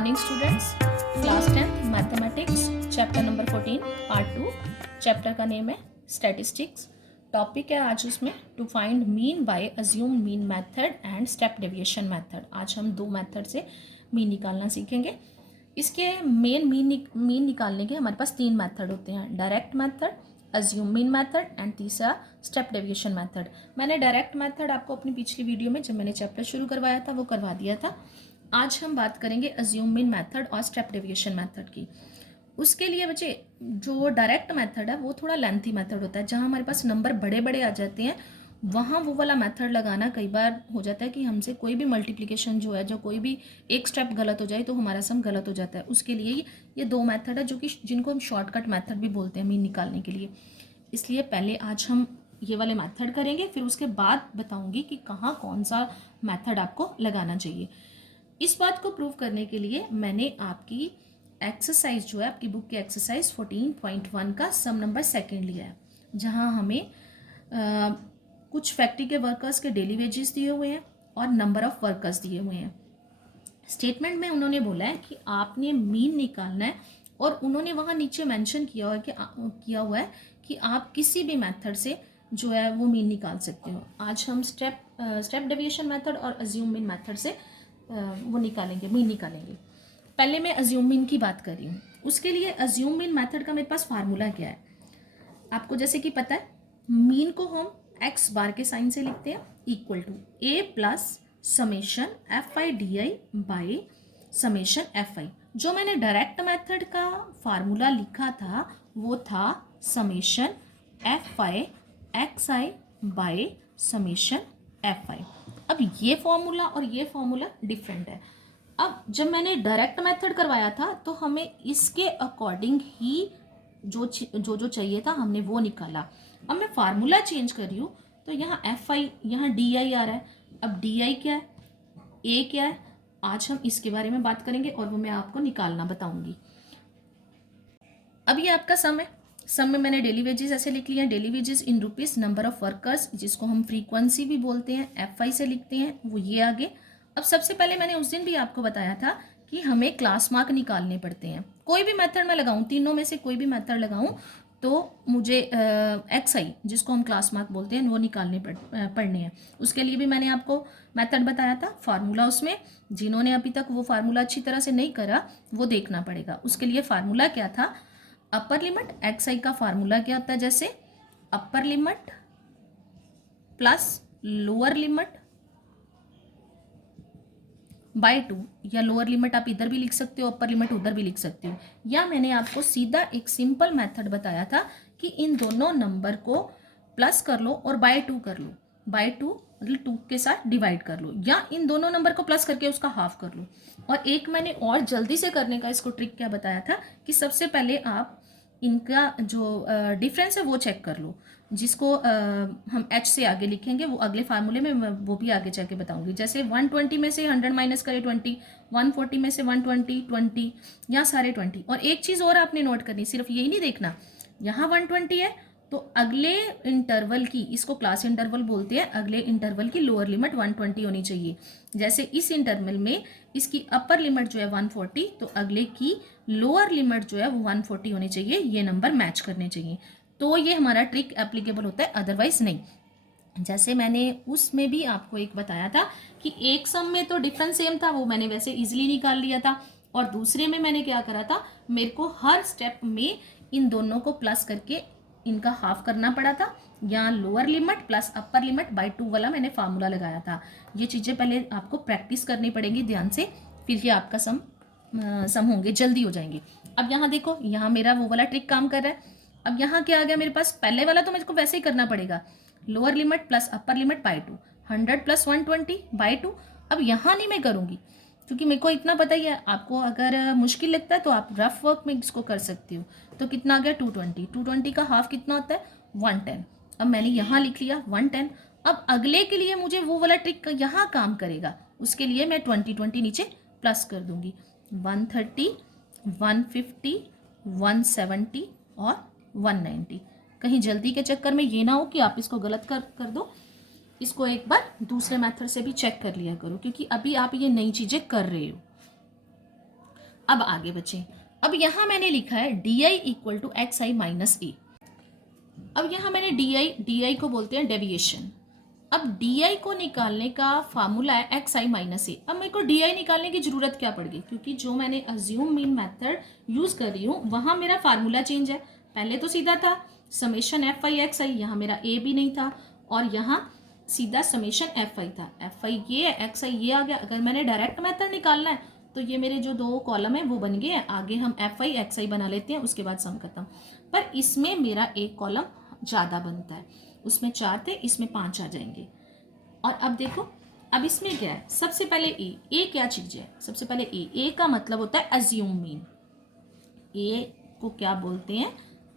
Morning students, class 10th mathematics chapter number 14 part 2। Chapter का name है statistics. Topic है आज उसमें to find mean by assume mean method and step deviation method. आज हम दो मेथड से मीन निकालना सीखेंगे। इसके मीन निकालने के हमारे पास तीन मेथड होते हैं, direct method, assume mean method and तीसरा स्टेप डेविएशन मेथड। मैंने डायरेक्ट मेथड आपको अपनी पिछली वीडियो में जब मैंने चैप्टर शुरू करवाया था वो करवा दिया था। आज हम बात करेंगे अज्यूम मीन मेथड और स्टेप डेविएशन मेथड की। उसके लिए बच्चे जो डायरेक्ट मेथड है वो थोड़ा लेंथी मेथड होता है, जहाँ हमारे पास नंबर बड़े बड़े आ जाते हैं वहाँ वो वाला मेथड लगाना कई बार हो जाता है कि हमसे कोई भी मल्टीप्लिकेशन जो है, जो कोई भी एक स्टेप गलत हो जाए तो हमारा सम गलत हो जाता है। उसके लिए ये दो मेथड है जो कि जिनको हम शॉर्टकट मेथड भी बोलते हैं मीन निकालने के लिए। इसलिए पहले आज हम ये वाले मेथड करेंगे, फिर उसके बाद बताऊंगी कि कहाँ कौन सा मेथड आपको लगाना चाहिए। इस बात को प्रूव करने के लिए मैंने आपकी एक्सरसाइज जो है, आपकी बुक की एक्सरसाइज 14.1 का सम नंबर सेकंड लिया है, जहां हमें कुछ फैक्ट्री के वर्कर्स के डेली वेजेस दिए हुए हैं और नंबर ऑफ वर्कर्स दिए हुए हैं। स्टेटमेंट में उन्होंने बोला है कि आपने मीन निकालना है और उन्होंने वहाँ नीचे मेंशन किया हुआ है कि आप किसी भी मेथड से जो है वो मीन निकाल सकते हो। आज हम स्टेप डेविएशन मेथड और अज्यूम मीन मेथड से वो निकालेंगे, मीन निकालेंगे। पहले मैं अज्यूम मीन की बात कर रही हूँ। उसके लिए अज्यूम मीन मेथड का मेरे पास फार्मूला क्या है आपको जैसे कि पता है, मीन को हम एक्स बार के साइन से लिखते हैं equal to A plus summation F I D I by summation F I. जो मैंने डायरेक्ट मेथड का फार्मूला लिखा था वो था summation F I x I by summation F आई। अब ये फॉर्मूला और ये फॉर्मूला डिफरेंट है। अब जब मैंने डायरेक्ट मेथड करवाया था तो हमें इसके अकॉर्डिंग ही जो चाहिए था हमने वो निकाला। अब मैं फार्मूला चेंज कर रही हूँ तो यहाँ एफ आई, यहाँ डी आई आ रहा है। अब डी आई क्या है, ए क्या है, आज हम इसके बारे में बात करेंगे और वो मैं आपको निकालना बताऊंगी। अब ये आपका सम है। सम में मैंने डेली वेजेस ऐसे लिख लिया है, daily wages in rupees, number of workers जिसको हम फ्रीक्वेंसी भी बोलते हैं एफ आई से लिखते हैं, वो ये आगे। अब सबसे पहले मैंने उस दिन भी आपको बताया था कि हमें क्लास मार्क निकालने पड़ते हैं। कोई भी मेथड मैं लगाऊं, तीनों में से कोई भी मेथड लगाऊं तो मुझे एक्स आई जिसको हम क्लास मार्क बोलते हैं वो निकालने पड़ने हैं। उसके लिए भी मैंने आपको मेथड बताया था, फार्मूला उसमें जिन्होंने अभी तक वो फार्मूला अच्छी तरह से नहीं करा वो देखना पड़ेगा। उसके लिए फार्मूला क्या था, अपर लिमिट एक्स आई का फार्मूला क्या होता है, जैसे upper limit plus lower limit by 2, या लोअर लिमिट आप इधर भी लिख सकते हो, अपर लिमिट उधर भी लिख सकते हो। या मैंने आपको सीधा एक सिंपल मेथड बताया था कि इन दोनों नंबर को प्लस कर लो और बाय 2 कर लो, बाय 2 मतलब 2 के साथ डिवाइड कर लो, या इन दोनों नंबर को प्लस करके उसका हाफ कर लो। और एक मैंने और जल्दी से करने का इसको ट्रिक क्या बताया था कि सबसे पहले आप इनका जो डिफरेंस है वो चेक कर लो, जिसको हम h से आगे लिखेंगे, वो अगले फार्मूले में मैं वो भी आगे जाके बताऊंगी। जैसे 120 में से 100 माइनस करे 20, 140 में से 120 20, यहाँ सारे 20। और एक चीज़ और आपने नोट करनी, सिर्फ यही नहीं देखना, यहाँ 120 है तो अगले इंटरवल की, इसको क्लास इंटरवल बोलते हैं, अगले इंटरवल की लोअर लिमिट 120 होनी चाहिए। जैसे इस इंटरवल में इसकी अपर लिमिट जो है 140, तो अगले की लोअर लिमिट जो है वो 140 होनी चाहिए। ये नंबर मैच करने चाहिए, तो ये हमारा ट्रिक एप्लीकेबल होता है, अदरवाइज नहीं। जैसे मैंने उसमें भी आपको एक बताया था कि एक सम में तो डिफरेंस सेम था, वो मैंने वैसे इजीली निकाल लिया था, और दूसरे में मैंने क्या करा था, मेरे को हर स्टेप में इन दोनों को प्लस करके इनका हाफ करना पड़ा था। यहाँ lower limit plus upper limit by 2 वाला मैंने फार्मूला लगाया था। ये चीज़ें पहले आपको प्रैक्टिस करनी पड़ेगी ध्यान से, फिर ये आपका सम होंगे, जल्दी हो जाएंगे। अब यहाँ देखो, यहाँ मेरा वो वाला ट्रिक काम कर रहा है। अब यहाँ क्या आ गया मेरे पास, पहले वाला तो मेरे को वैसे ही करना पड़ेगा, lower limit plus upper limit by 2, 100 plus 120 by 2। अब यहाँ नहीं मैं करूँगी क्योंकि मेरे को इतना पता ही है। आपको अगर मुश्किल लगता है तो आप रफ वर्क में इसको कर सकती हो। तो कितना आ गया 220, 220 का हाफ कितना होता है 110। अब मैंने यहाँ लिख लिया 110। अब अगले के लिए मुझे वो वाला ट्रिक यहाँ काम करेगा, उसके लिए मैं 20 नीचे प्लस कर दूंगी, 130 150 170 और 190। कहीं जल्दी के चक्कर में ये ना हो कि आप इसको गलत कर दो। इसको एक बार दूसरे मेथड से भी चेक कर लिया करो, क्योंकि अभी आप ये नई चीज़ें कर रहे हो। अब आगे बचे। अब यहाँ मैंने लिखा है D I equal to X I minus A. अब यहाँ मैंने डी आई को बोलते हैं डेविएशन। अब डी आई को निकालने का फार्मूला है एक्स आई माइनस ए। अब मेरे को डी आई निकालने की जरूरत क्या पड़ गई, क्योंकि जो मैंने अज्यूम मीन मेथड यूज कर रही हूँ वहाँ मेरा फार्मूला चेंज है। पहले तो सीधा था समेशन एफ आई एक्स आई, यहाँ मेरा ए भी नहीं था, और यहाँ सीधा समेशन एफ आई था। एफ आई ये है, एक्स आई ये आ गया। अगर मैंने डायरेक्ट मेथड निकालना है तो ये मेरे जो दो कॉलम है वो बन गए हैं। आगे हम एफ आई एक्स आई बना लेते हैं, उसके बाद सम खत्म। पर इसमें मेरा एक कॉलम ज़्यादा बनता है, उसमें 4 थे, इसमें 5 आ जाएंगे। और अब देखो, अब इसमें क्या है, सबसे पहले ए क्या चीज़ है, सबसे पहले ए का मतलब होता है अज्यूम मीन। ए को क्या बोलते हैं,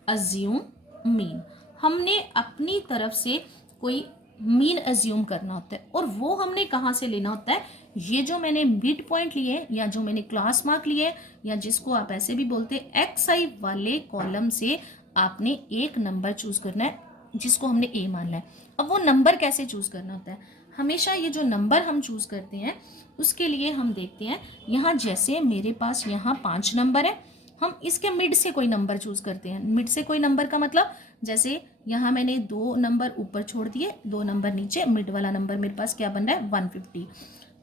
अज्यूम मीन। हमने अपनी तरफ से कोई मीन अज्यूम करना होता है, और वो हमने कहाँ से लेना होता है, ये जो मैंने मिड पॉइंट लिए या जो मैंने क्लास मार्क लिए या जिसको आप ऐसे भी बोलते हैं एक्स आई वाले कॉलम से आपने एक नंबर चूज करना है जिसको हमने ए मानना है। अब वो नंबर कैसे चूज करना होता है, हमेशा ये जो नंबर हम चूज करते हैं उसके लिए हम देखते हैं, यहाँ जैसे मेरे पास यहाँ 5 नंबर है, हम इसके मिड से कोई नंबर चूज करते हैं। मिड से कोई नंबर का मतलब, जैसे यहाँ मैंने 2 नंबर ऊपर छोड़ दिए, 2 नंबर नीचे, मिड वाला नंबर मेरे पास क्या बन रहा है 150।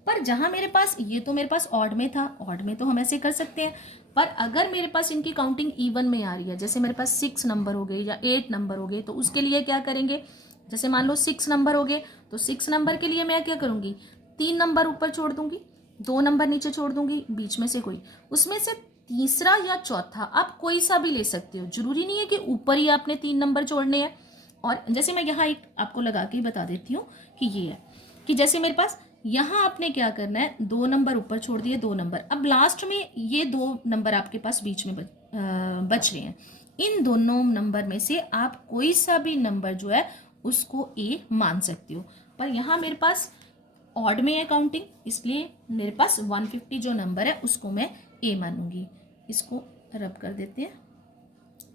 पर जहाँ मेरे पास ये तो मेरे पास ऑड में था, ऑड में तो हम ऐसे कर सकते हैं। पर अगर मेरे पास इनकी काउंटिंग इवन में आ रही है, जैसे मेरे पास 6 नंबर हो गए या 8 नंबर हो गए, तो उसके लिए क्या करेंगे, जैसे मान लो 6 नंबर हो गए, तो 6 नंबर के लिए मैं क्या करूँगी, 3 नंबर ऊपर छोड़ दूंगी, 2 नंबर नीचे छोड़ दूंगी, बीच में से कोई, उसमें से तीसरा या चौथा आप कोई सा भी ले सकते हो। जरूरी नहीं है कि ऊपर ही आपने 3 नंबर छोड़ने हैं। और जैसे मैं यहाँ एक आपको लगा के ही बता देती हूँ कि ये है कि जैसे मेरे पास यहाँ आपने क्या करना है, 2 नंबर ऊपर छोड़ दिए, 2 नंबर, अब लास्ट में ये 2 नंबर आपके पास बीच में बच रहे हैं। इन दोनों नंबर में से आप कोई सा भी नंबर जो है उसको ए मान सकते हो। पर यहाँ मेरे पास ऑड में है काउंटिंग, इसलिए मेरे पास 150 जो नंबर है उसको मैं ए मानूंगी। इसको रब कर देते हैं,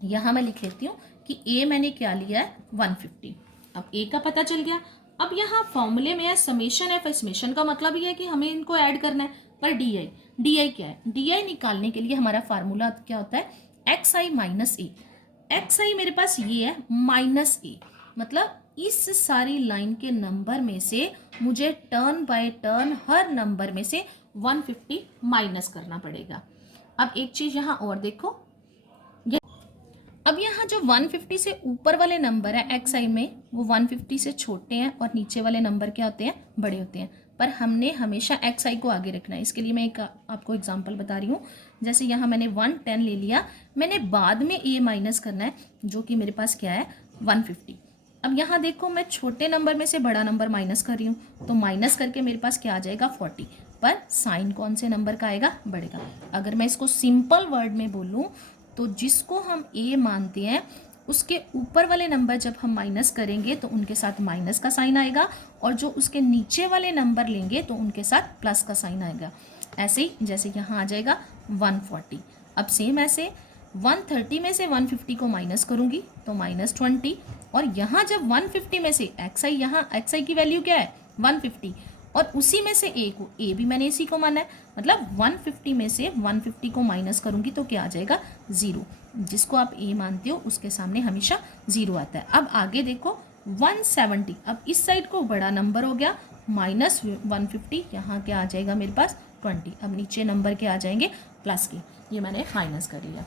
यहाँ मैं लिख लेती हूँ कि ए मैंने क्या लिया है 150। अब ए का पता चल गया। अब यहाँ फॉर्मूले में है समेशन है, समेशन का मतलब ये है कि हमें इनको ऐड करना है। पर डी आई क्या है, डी आई निकालने के लिए हमारा फार्मूला क्या होता है, x I minus A. X आई मेरे पास ये है माइनस ए, मतलब इस सारी लाइन के नंबर में से मुझे turn by turn her number में से 150 माइनस करना पड़ेगा। अब एक चीज यहाँ और देखो, अब यहाँ जो 150 से ऊपर वाले नंबर है एक्स आई में, वो 150 से छोटे हैं और नीचे वाले नंबर क्या होते हैं, बड़े होते हैं। पर हमने हमेशा एक्स आई को आगे रखना है। इसके लिए मैं एक आपको एग्जांपल बता रही हूँ। जैसे यहाँ मैंने 110 ले लिया, मैंने बाद में ए माइनस करना है जो कि मेरे पास क्या है 150। अब यहाँ देखो, मैं छोटे नंबर में से बड़ा नंबर माइनस कर रही हूँ, तो माइनस करके मेरे पास क्या आ जाएगा 40। पर साइन कौन से नंबर का आएगा, बड़े का। अगर मैं इसको सिंपल वर्ड में बोलूँ तो जिसको हम ए मानते हैं उसके ऊपर वाले नंबर जब हम माइनस करेंगे तो उनके साथ माइनस का साइन आएगा, और जो उसके नीचे वाले नंबर लेंगे तो उनके साथ प्लस का साइन आएगा। ऐसे ही जैसे यहाँ आ जाएगा 140। अब सेम ऐसे 130 में से 150 को माइनस करूँगी तो -20, और यहाँ जब 150 में से एक्स आई, यहाँ एक्स आई की वैल्यू क्या है 150, और उसी में से ए को, ए भी मैंने इसी को माना है, मतलब 150 में से 150 को माइनस करूंगी तो क्या आ जाएगा 0। जिसको आप ए मानते हो उसके सामने हमेशा 0 आता है। अब आगे देखो 170, अब इस साइड को बड़ा नंबर हो गया -150, यहाँ क्या आ जाएगा मेरे पास 20। अब नीचे नंबर के आ जाएंगे प्लस के, ये मैंने माइनस कर लिया।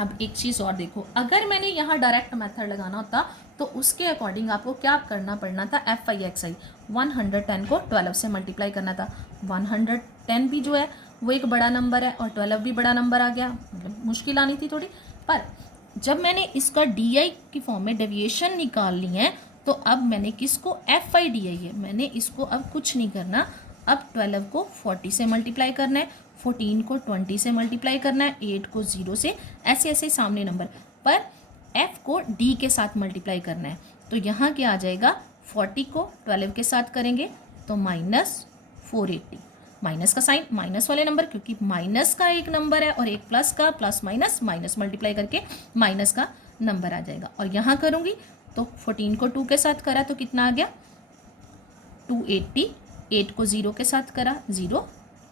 अब एक चीज़ और देखो, अगर मैंने यहाँ डायरेक्ट मेथड लगाना होता तो उसके अकॉर्डिंग आपको क्या करना पड़ना था, एफ आई एक्स आई 110 को 12 से मल्टीप्लाई करना था। 110 भी जो है वो एक बड़ा नंबर है और 12 भी बड़ा नंबर आ गया, मतलब मुश्किल आनी थी थोड़ी। पर जब मैंने इसका डी आई की फॉर्म में डेविएशन निकाल ली है तो अब मैंने किसको, एफ आई डी आई है, मैंने इसको अब कुछ नहीं करना। अब 12 को 40 से मल्टीप्लाई करना है, 14 को 20 से मल्टीप्लाई करना है, 8 को 0 से, ऐसे ऐसे सामने नंबर पर f को d के साथ मल्टीप्लाई करना है। तो यहाँ क्या आ जाएगा, 40 को 12 के साथ करेंगे तो -480, माइनस का साइन, माइनस वाले नंबर, क्योंकि माइनस का एक नंबर है और एक प्लस का, प्लस माइनस माइनस मल्टीप्लाई करके माइनस का नंबर आ जाएगा। और यहाँ करूँगी तो 14 को 2 के साथ करा तो कितना आ गया 280, 8 को 0 के साथ करा 0,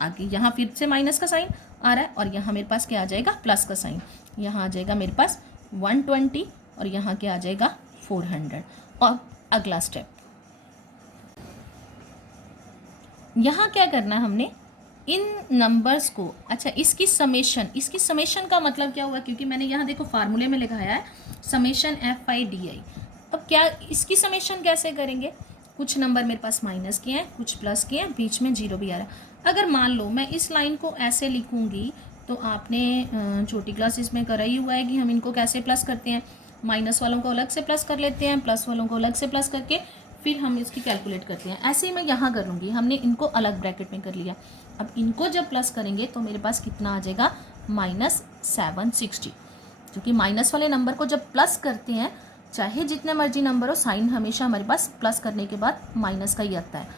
आगे यहाँ फिर से माइनस का साइन, आ रहा है और यहाँ मेरे पास क्या आ जाएगा प्लस का साइन, यहाँ आ जाएगा मेरे पास 120 और यहाँ क्या आ जाएगा 400। और अगला स्टेप, यहाँ क्या करना है हमने इन नंबर्स को, अच्छा इसकी समेशन का मतलब क्या हुआ, क्योंकि मैंने यहाँ देखो फार्मूले में लिखाया है समेशन FI/DI। अब क्या इसकी समेशन कैसे करेंगे, कुछ नंबर मेरे पास माइनस के हैं, कुछ प्लस के हैं, बीच में जीरो भी आ रहा है। अगर मान लो मैं इस लाइन को ऐसे लिखूंगी, तो आपने छोटी क्लासेस में करा ही हुआ है कि हम इनको कैसे प्लस करते हैं, माइनस वालों को अलग से प्लस कर लेते हैं, प्लस वालों को अलग से प्लस करके फिर हम इसकी कैलकुलेट करते हैं। ऐसे ही मैं यहाँ करूँगी, हमने इनको अलग ब्रैकेट में कर लिया। अब इनको जब प्लस करेंगे तो मेरे पास कितना आ जाएगा -760, क्योंकि माइनस वाले नंबर को जब प्लस करते हैं चाहे जितने मर्जी नंबर हो, साइन हमेशा हमारे पास प्लस करने के बाद माइनस का ही आता है।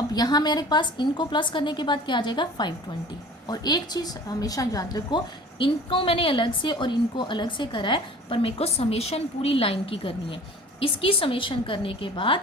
अब यहाँ मेरे पास इनको प्लस करने के बाद क्या आ जाएगा 520। और एक चीज़ हमेशा याद रखो, इनको मैंने अलग से और इनको अलग से करा है, पर मेरे को समेशन पूरी लाइन की करनी है। इसकी समेशन करने के बाद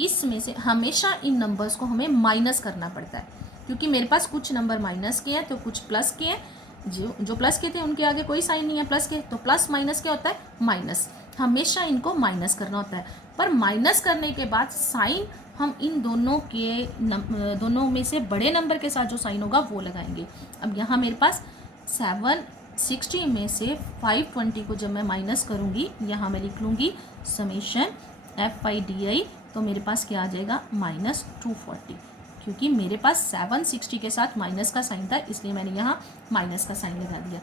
इसमें से हमेशा इन नंबर्स को हमें माइनस करना पड़ता है, क्योंकि मेरे पास कुछ नंबर माइनस के हैं तो कुछ प्लस के हैं। जो प्लस के थे उनके आगे कोई साइन नहीं है प्लस के, तो प्लस माइनस क्या होता है माइनस, हमेशा इनको माइनस करना होता है। पर माइनस करने के बाद साइन हम इन दोनों में से बड़े नंबर के साथ जो साइन होगा वो लगाएंगे। अब यहाँ मेरे पास 760 में से 520 को जब मैं माइनस करूँगी, यहाँ मैं लिख लूँगी समेशन FI/DI, तो मेरे पास क्या आ जाएगा -240, क्योंकि मेरे पास 760 के साथ माइनस का साइन था, इसलिए मैंने यहाँ माइनस का साइन लगा दिया।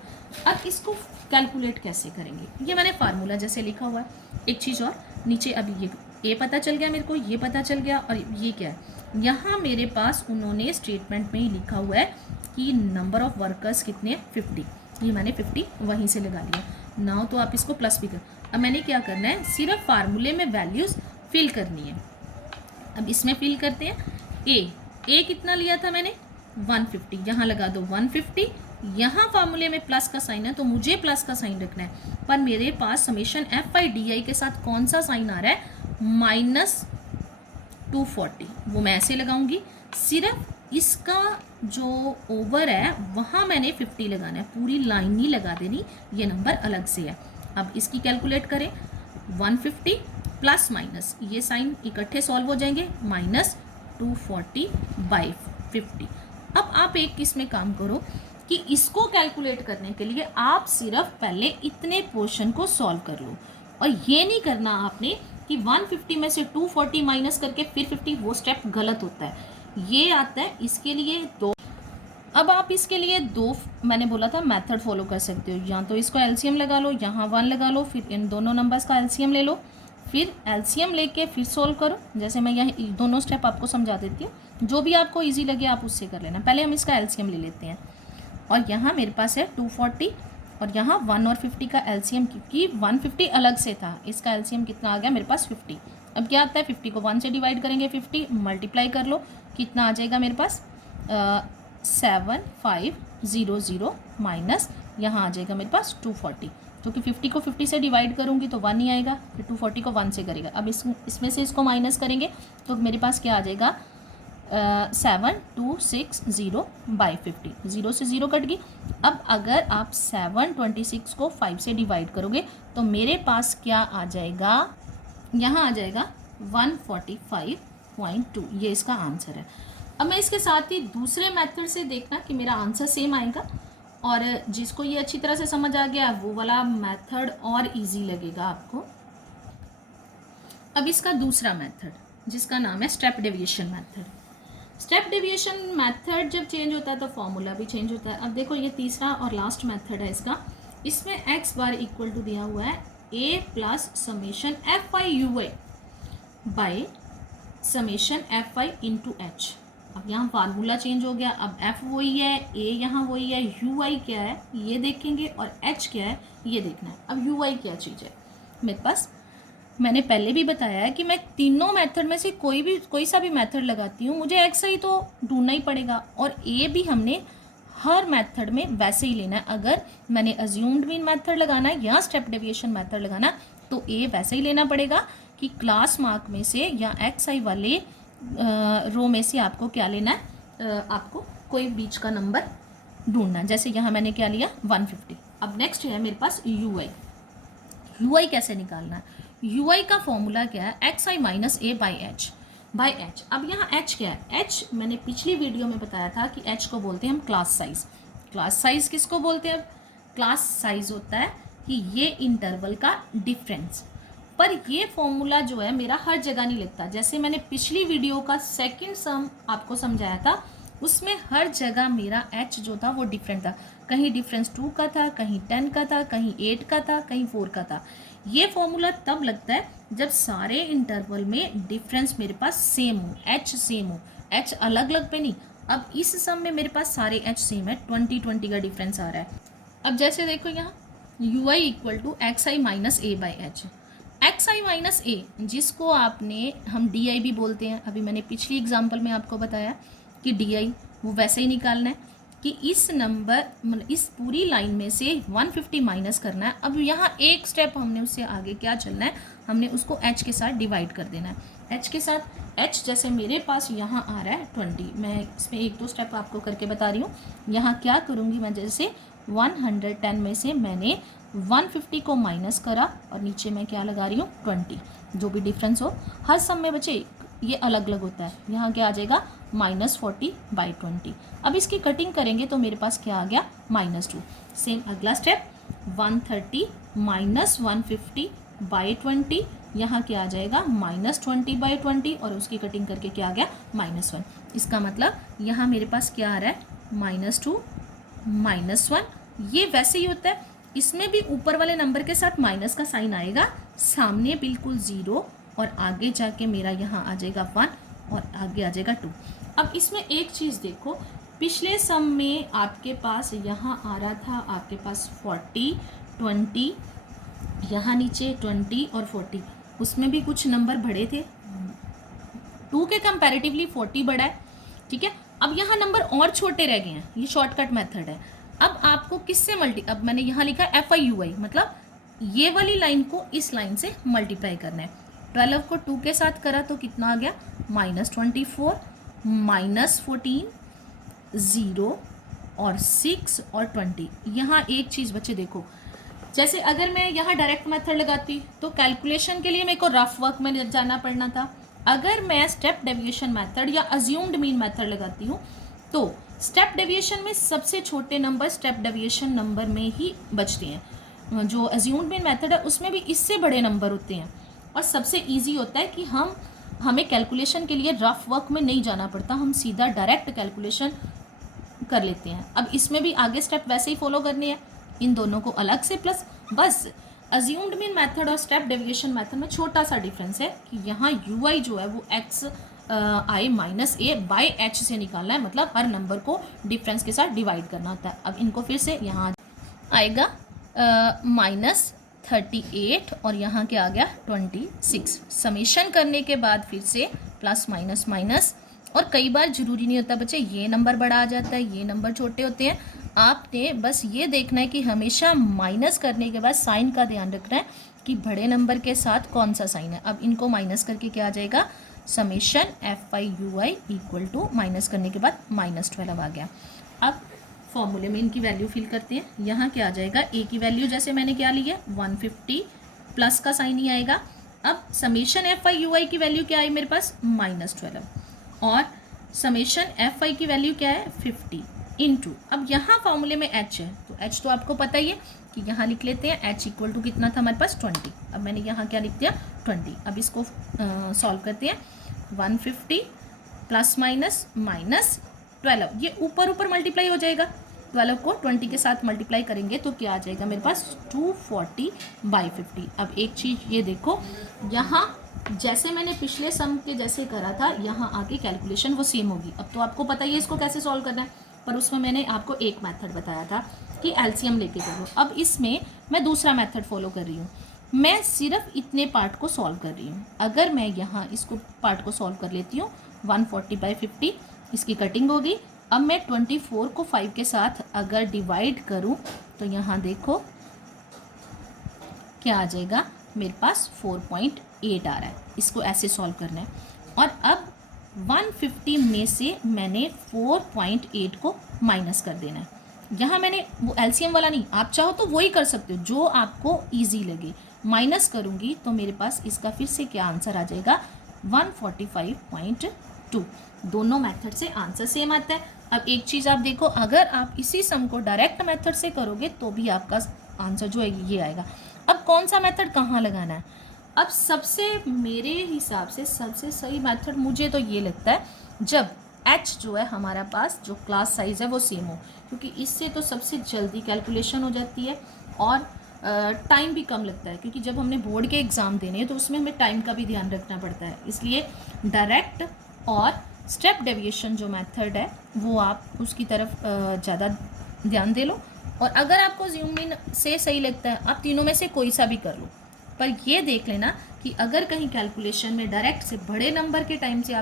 अब इसको कैलकुलेट कैसे करेंगे, ये मैंने फार्मूला जैसे लिखा हुआ है। एक चीज़ और, नीचे अभी ये पता चल गया मेरे को, ये पता चल गया, और ये क्या है, यहाँ मेरे पास उन्होंने स्टेटमेंट में ही लिखा हुआ है कि नंबर ऑफ वर्कर्स कितने 50, ये मैंने 50 वहीं से लगा लिया ना, तो आप इसको प्लस भी कर। अब मैंने क्या करना है, सिर्फ फार्मूले में वैल्यूज़ फिल करनी है। अब इसमें फिल करते हैं, ए कितना लिया था मैंने 150, यहाँ लगा दो 150, यहाँ फार्मूले में प्लस का साइन है तो मुझे प्लस का साइन रखना है, पर मेरे पास समेशन FI/DI के साथ कौन सा साइन आ रहा है -240, वो मैं ऐसे लगाऊंगी। सिर्फ इसका जो ओवर है वहाँ मैंने 50 लगाना है, पूरी लाइन नहीं लगा देनी, ये नंबर अलग से है। अब इसकी कैलकुलेट करें, 150 प्लस माइनस, ये साइन इकट्ठे सॉल्व हो जाएंगे, -240/50। अब आप एक किस्म काम करो कि इसको कैलकुलेट करने के लिए आप सिर्फ पहले इतने पोर्शन को सॉल्व कर लो, और ये नहीं करना आपने कि 150 में से 240 माइनस करके फिर 50, वो स्टेप गलत होता है। ये आता है इसके लिए दो। अब आप इसके लिए दो मैंने बोला था मेथड फॉलो कर सकते हो, या तो इसको एलसीएम लगा लो, यहाँ 1 लगा लो, फिर इन दोनों नंबर्स का एलसीएम ले लो, फिर एलसीएम लेके फिर सोल्व करो। जैसे मैं यहाँ दोनों स्टेप आपको समझा देती हूँ, जो भी आपको इजी लगे आप उससे कर लेना। पहले हम इसका एलसीएम ले लेते हैं, और यहाँ मेरे पास है 240 और यहाँ 1 और 50 का एलसीएम, क्योंकि 150 अलग से था, इसका एलसीएम कितना आ गया मेरे पास 50। अब क्या आता है, 50 को 1 से डिवाइड करेंगे, 50 मल्टीप्लाई कर लो, कितना आ जाएगा मेरे पास 7500 माइनस यहाँ आ जाएगा मेरे पास 240, क्योंकि 50 को 50 से डिवाइड करूँगी तो 1 ही आएगा, फिर 240 को 1 से करेगा। अब इसमें से इसको माइनस करेंगे तो मेरे पास क्या आ जाएगा 7260/50, 0 से 0 कट गई। अब अगर आप 726 को 5 से डिवाइड करोगे तो मेरे पास क्या आ जाएगा, यहाँ आ जाएगा 145.2, ये इसका आंसर है। अब मैं इसके साथ ही दूसरे मेथड से देखना कि मेरा आंसर सेम आएगा, और जिसको ये अच्छी तरह से समझ आ गया वो वाला मेथड और इजी लगेगा आपको। अब इसका दूसरा मेथड जिसका नाम है step deviation method. Step deviation method जब चेंज होता है तो फॉर्मूला भी चेंज होता है। अब देखो ये तीसरा और लास्ट मेथड है इसका, इसमें x बार इक्वल टू दिया हुआ है a plus summation FI/UI by summation FI into H। अब यहाँ फार्मूला चेंज हो गया, अब F वही है, A यहाँ वही है, UI क्या है ये देखेंगे और H क्या है ये देखना है। अब UI क्या चीज़ है मेरे पास, मैंने पहले भी बताया है कि मैं तीनों मेथड में से कोई सा भी मेथड लगाती हूँ मुझे एक्स ही तो ढूंढना ही पड़ेगा, और ए भी हमने हर मेथड में वैसे ही लेना है। अगर मैंने अज्यूम्ड मीन मेथड लगाना है या स्टेप डेविएशन मेथड लगाना तो ए वैसे ही लेना पड़ेगा कि क्लास मार्क में से या XI वाले रो में से आपको क्या लेना है, आपको कोई बीच का नंबर ढूंढना। जैसे यहाँ मैंने क्या लिया 150। अब नेक्स्ट है मेरे पास यू आई। यू आई कैसे निकालना है? यू आई का फॉर्मूला क्या है? X I minus A by H. अब यहाँ एच क्या है? एच मैंने पिछली वीडियो में बताया था कि एच को बोलते हैं हम क्लास साइज। क्लास साइज किसको बोलते हैं? क्लास साइज होता है कि ये इंटरवल का डिफरेंस। पर ये फॉर्मूला जो है मेरा हर जगह नहीं लगता। जैसे मैंने पिछली वीडियो का सेकंड सम आपको समझाया था, उसमें हर जगह मेरा एच जो था वो डिफरेंट था। कहीं डिफरेंस 2 का था, कहीं 10 का था, कहीं 8 का था, कहीं 4 का था। ये फॉर्मूला तब लगता है जब सारे इंटरवल में डिफरेंस मेरे पास सेम हो, एच सेम हो, एच अलग अलग पे नहीं। अब इस सम में मेरे पास सारे एच सेम है, 20 का डिफरेंस आ रहा है। अब जैसे देखो यहाँ U I equal to X I minus A by H. X I minus A जिसको आपने हम डी आई भी बोलते हैं, अभी मैंने पिछली एग्जाम्पल में आपको बताया कि डी आई वो वैसे ही निकालना है कि इस नंबर मतलब इस पूरी लाइन में से 150 माइनस करना है। अब यहाँ एक स्टेप हमने उससे आगे क्या चलना है, हमने उसको h के साथ डिवाइड कर देना है। h के साथ h जैसे मेरे पास यहाँ आ रहा है 20, मैं इसमें एक दो स्टेप आपको करके बता रही हूँ। यहाँ क्या करूँगी मैं, जैसे 110 में से मैंने 150 को माइनस करा और नीचे मैं क्या लगा रही हूँ 20। जो भी डिफरेंस हो हर सम में बचे ये अलग अलग होता है। यहाँ क्या आ जाएगा -40/20। अब इसकी कटिंग करेंगे तो मेरे पास क्या आ गया -2। सेम अगला स्टेप 130 माइनस 150/20, यहाँ क्या आ जाएगा -20/20 और उसकी कटिंग करके क्या आ गया -1। इसका मतलब यहाँ मेरे पास क्या आ रहा है -2 -1। ये वैसे ही होता है, इसमें भी ऊपर वाले नंबर के साथ माइनस का साइन आएगा, सामने बिल्कुल 0 और आगे जाके मेरा यहाँ आ जाएगा 1 और आगे आ जाएगा 2। अब इसमें एक चीज़ देखो, पिछले सम में आपके पास यहाँ आ रहा था आपके पास 40 20, यहाँ नीचे 20 और 40, उसमें भी कुछ नंबर बड़े थे, 2 के कंपैरेटिवली 40 बड़ा है, ठीक है। अब यहाँ नंबर और छोटे रह गए हैं, ये शॉर्टकट मेथड है। अब आपको किससे अब मैंने यहाँ लिखा एफ आई यू आई, मतलब ये वाली लाइन को इस लाइन से मल्टीप्लाई करना है। 12 को 2 के साथ करा तो कितना आ गया -24 -14 0 और 6 और 20। यहाँ एक चीज़ बच्चे देखो, जैसे अगर मैं यहाँ डायरेक्ट मेथड लगाती तो कैलकुलेशन के लिए मेरे को रफ वर्क में जाना पड़ना था। अगर मैं स्टेप डेविएशन मेथड या अज्यूम्ड मीन मेथड लगाती हूँ तो स्टेप डेविएशन में सबसे छोटे नंबर स्टेप डेविएशन नंबर में ही बचते हैं। जो अज्यूम्ड मीन मेथड है उसमें भी इससे बड़े नंबर होते हैं और सबसे इजी होता है कि हमें कैलकुलेशन के लिए रफ वर्क में नहीं जाना पड़ता, हम सीधा डायरेक्ट कैलकुलेशन कर लेते हैं। अब इसमें भी आगे स्टेप वैसे ही फॉलो करने हैं, इन दोनों को अलग से प्लस। बस अज्यूम्ड मीन मेथड और स्टेप डेविएशन मेथड में छोटा सा डिफरेंस है कि यहाँ यू आई जो है वो x I minus A by H से निकालना है, मतलब हर नंबर को डिफरेंस के साथ डिवाइड करना होता है। अब इनको फिर से यहाँ आएगा -38 और यहाँ क्या आ गया 26। समेशन करने के बाद फिर से प्लस माइनस माइनस, और कई बार ज़रूरी नहीं होता बच्चे ये नंबर बड़ा आ जाता है, ये नंबर छोटे होते हैं। आपने बस ये देखना है कि हमेशा माइनस करने के बाद साइन का ध्यान रखना है कि बड़े नंबर के साथ कौन सा साइन है। अब इनको माइनस करके क्या आ जाएगा summation F I U I equal to minus करने के बाद -12 आ गया। अब फॉर्मूले में इनकी वैल्यू फिल करते हैं। यहाँ क्या आ जाएगा ए की वैल्यू जैसे मैंने क्या ली है 150, प्लस का साइन ही आएगा। अब समेशन एफ आई यू आई की वैल्यू क्या है मेरे पास -12 और समेशन एफ आई की वैल्यू क्या है 50 इंटू, अब यहाँ फॉर्मूले में एच है तो एच तो आपको पता ही है कि यहाँ लिख लेते हैं एच इक्वल टू कितना था हमारे पास 20। अब मैंने यहाँ क्या लिख दिया 20। अब इसको सॉल्व करते हैं 150 प्लस माइनस -12, ये ऊपर ऊपर मल्टीप्लाई हो जाएगा, 12 को 20 के साथ मल्टीप्लाई करेंगे तो क्या आ जाएगा मेरे पास 240/50। अब एक चीज़ ये देखो, यहाँ जैसे मैंने पिछले सम के जैसे करा था यहाँ आके कैलकुलेशन वो सेम होगी। अब तो आपको पता ही है इसको कैसे सॉल्व करना है, पर उसमें मैंने आपको एक मेथड बताया था कि एलसीएम लेके करो। अब इसमें मैं दूसरा मेथड फॉलो कर रही हूँ, मैं सिर्फ इतने पार्ट को सॉल्व कर रही हूँ। अगर मैं यहाँ इसको पार्ट को सॉल्व कर लेती हूँ 140/50, इसकी कटिंग होगी। अब मैं 24 को 5 के साथ अगर डिवाइड करूँ तो यहाँ देखो क्या आ जाएगा मेरे पास 4.8 आ रहा है। इसको ऐसे सॉल्व करना है और अब 150 में से मैंने 4.8 को माइनस कर देना है। यहाँ मैंने वो एलसीएम वाला नहीं, आप चाहो तो वही कर सकते हो जो आपको ईजी लगे। माइनस करूँगी तो मेरे पास इसका फिर से क्या आंसर आ जाएगा, 145.2। दोनों मेथड से आंसर सेम आता है। अब एक चीज़ आप देखो, अगर आप इसी सम को डायरेक्ट मेथड से करोगे तो भी आपका आंसर जो है ये आएगा। अब कौन सा मेथड कहाँ लगाना है, अब सबसे मेरे हिसाब से सबसे सही मेथड मुझे तो ये लगता है जब h जो है हमारा पास जो क्लास साइज़ है वो सेम हो, क्योंकि इससे तो सबसे जल्दी कैलकुलेशन हो जाती है और टाइम भी कम लगता है, क्योंकि जब हमने बोर्ड के एग्ज़ाम देने हैं तो उसमें हमें टाइम का भी ध्यान रखना पड़ता है। इसलिए डायरेक्ट और स्टेप डेविएशन जो मेथड है वो आप उसकी तरफ ज़्यादा ध्यान दे लो। और अगर आपको ज़ूम इन से सही लगता है आप तीनों में से कोई सा भी कर लो, पर ये देख लेना कि अगर कहीं कैलकुलेशन में डायरेक्ट से बड़े नंबर के टाइम से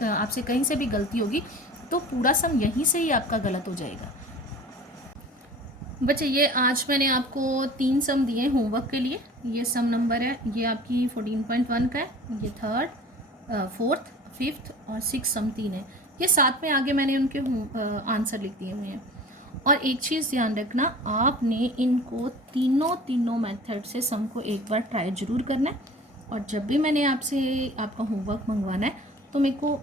आपसे कहीं से भी गलती होगी तो पूरा सम यहीं से ही आपका गलत हो जाएगा। बच्चे ये आज मैंने आपको 3 सम दिए होमवर्क के लिए। ये सम नंबर है, ये आपकी 14.1 का है, ये थर्ड, फोर्थ, फिफ्थ और 6 सम 3 है। ये साथ में आगे मैंने उनके आंसर लिख दिए हुए हैं। और एक चीज़ ध्यान रखना, आपने इनको तीनों मेथड से सम को एक बार ट्राई ज़रूर करना है। और जब भी मैंने आपसे आपका होमवर्क मंगवाना है तो मेरे को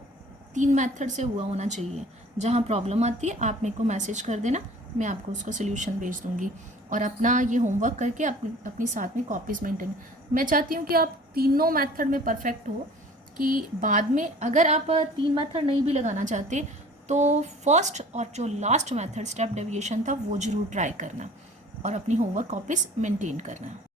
3 मेथड से हुआ होना चाहिए। जहाँ प्रॉब्लम आती है आप मेरे को मैसेज कर देना, मैं आपको उसका सोल्यूशन भेज दूँगी। और अपना ये होमवर्क करके अपनी साथ में कॉपीज़ मेंटेन, मैं चाहती हूँ कि आप तीनों मेथड में परफेक्ट हो, कि बाद में अगर आप 3 मेथड नहीं भी लगाना चाहते तो फर्स्ट और जो लास्ट मेथड स्टेप डेविएशन था वो ज़रूर ट्राई करना और अपनी होमवर्क कॉपीज़ मेंटेन करना।